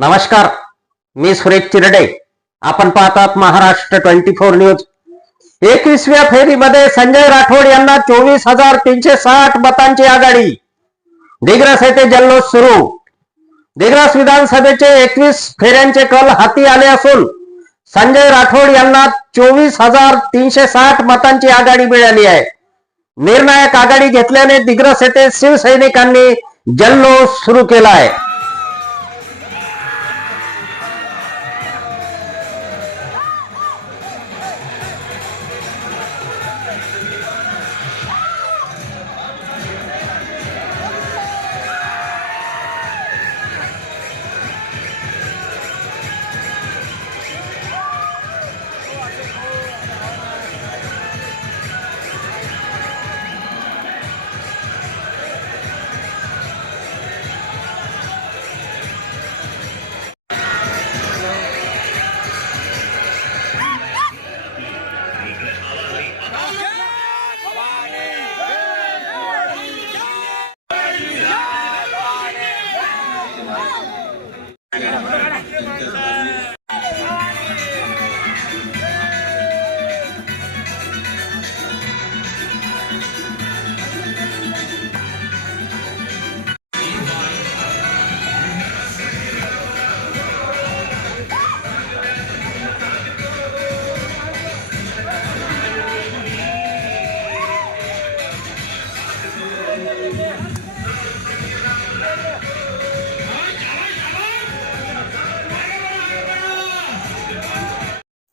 नमस्कार मी सुरेश चिरडे. आपण पाहतात महाराष्ट्र ट्वेंटी फोर न्यूज. एकवीसव्या फेरीमध्ये संजय राठोड यांना चोवीस हजार तीनशे साठ मतांची आघाडी. दिग्रस येथे जल्लोष सुरू. दिग्रस विधानसभेचे एकवीस फेऱ्यांचे कल हाती आले असून संजय राठोड यांना चोवीस हजार तीनशे साठ मतांची आघाडी मिळाली आहे. निर्णायक आघाडी घेतल्याने दिग्रस येथे शिवसैनिकांनी जल्लोष सुरू केला आहे. Ada, ada, ada.